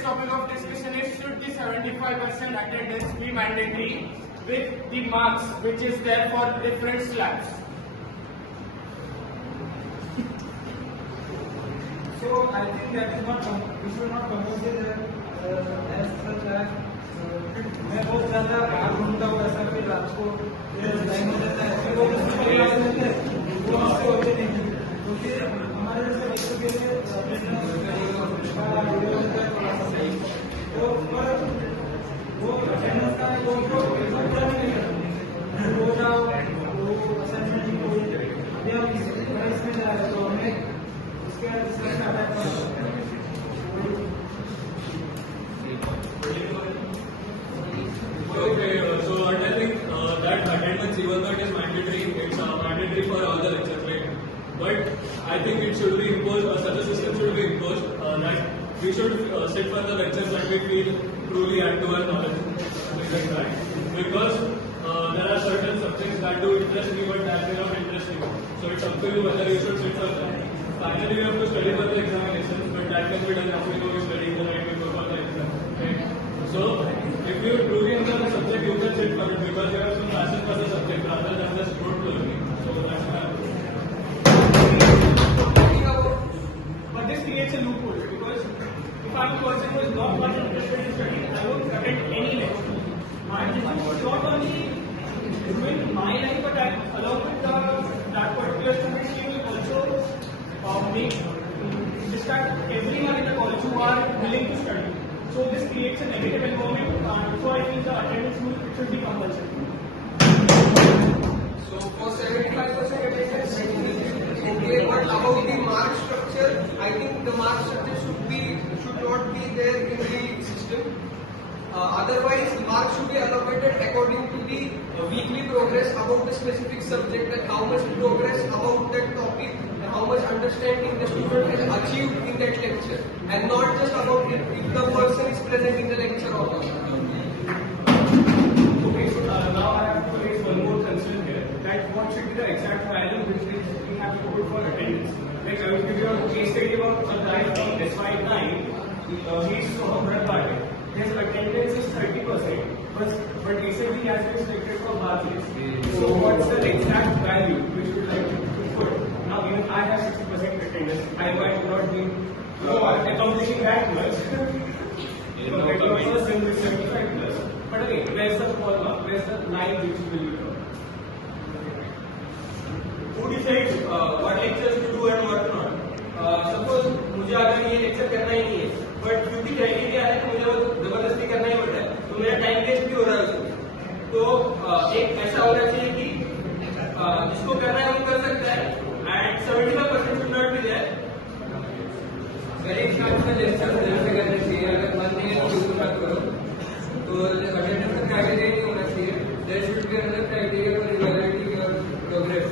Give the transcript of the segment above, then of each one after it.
today's topic of discussion is should the 75% attendance be mandatory with the marks which is there for different slabs. So I think that is not we should not compulsory as such as मैं बहुत ज़्यादा बाहर घूमता हूँ ऐसा कि रात को टाइम हो जाता है तो वो उससे होते नहीं तो फिर हमारे जैसे बच्चों के लिए तो पर वो अटेंडेंस का वो पूरा नहीं करते वो जाओ वो असेसमेंट को या इसमें जा रहे तो हमें उसके डिस्कशन आता है Okay, so I think that attendance, even though it is mandatory, it's mandatory for all the lectures, right? But I think it should be imposed, such a system should be imposed that we should sit for the lectures that we feel truly add to our knowledge, like that. Because there are certain subjects that do interest me, but that may not interest you. So it's up to you whether you should sit for them. Finally, you have to study for the examinations, but that can be done after you study the night before for the exam, right? So, if you truly enjoy the subject, you can sit for it because you have some passion for the subject rather than just rote learning. So that's my opinion. But this creates a loophole because if I'm a person who is not much interested in studying, I won't attend any lecture. My intention is not only ruin my life, but along with that particular student, she will also make distract everyone in the college who are willing to study. So this creates a negative environment, and so I think the attendance rule should be compulsory. So for 75% attendance, okay, but about the mark structure, I think the mark structure should not be there in the system. Otherwise, marks should be allocated according to the weekly progress about the specific subject and how much progress about that topic and how much understanding the student has achieved in that lecture, and not just about if the person is present in the lecture or not. Okay, so now I have to raise one more concern here, that what should be the exact value which we have to put for attendance. Like I will give you a case study about a guy from SY9, he's from Bradford. His attendance is 30%, but recently he has been selected for Barclays. So what's the exact value which you would like to put? Now even I have 60% attendance, I might not be accomplishing that much. Compared to a person with 75 plus. But again, where's the formula? Where's the line which will you draw? Who decides what lectures to do and what not? Suppose मुझे अगर ये lecture करना ही नहीं है, but क्योंकि criteria है तो मुझे वो जबरदस्ती करना ही पड़ता है, तो मेरा टाइम वेस्ट भी हो रहा है उसमें। तो एक ऐसा होना चाहिए कि जिसको करना है वो कर सकता है, and 75% should not be there. मेरे हिसाब से लेक्चर जैसे करने चाहिए, अगर मन नहीं है तो बिल्कुल मत करो। तो अटेंडेंस का क्राइटेरिया नहीं होना चाहिए, there should be another criteria for evaluating your progress.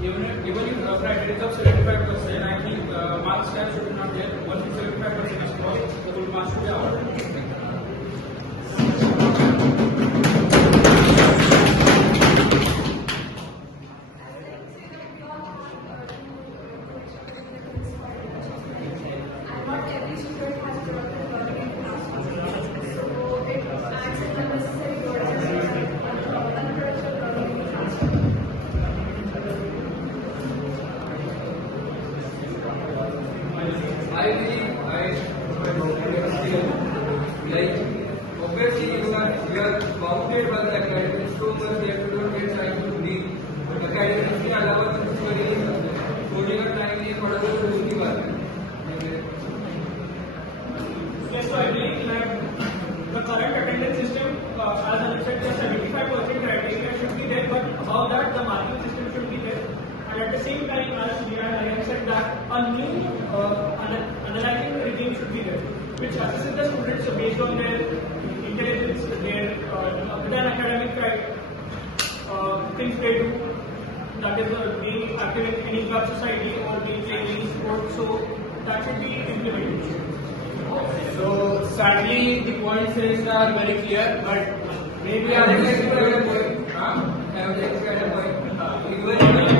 Even if criteria is of 75%, I think marks can should not be there. Once 75% is crossed, the full marks should be awarded. I believe like obviously you are bounded by the academics so much that you don't get time to read. Academics के अलावा तो कुछ कर ही नहीं सकते. थोड़ी का time ये थोड़ा सा दूर की बात है. Yes, so I believe that the current attendance system, as I said, the 75% criteria should be there, but above that, the marking system should be there. And at the same time, as I have said that a new analyzing regime should be there, which assesses the students based on their intelligence, their academic things they do, that is being active in any club society or being playing any sport. So that should be implemented. So sadly the points raised are very clear, but maybe I would like to add a point.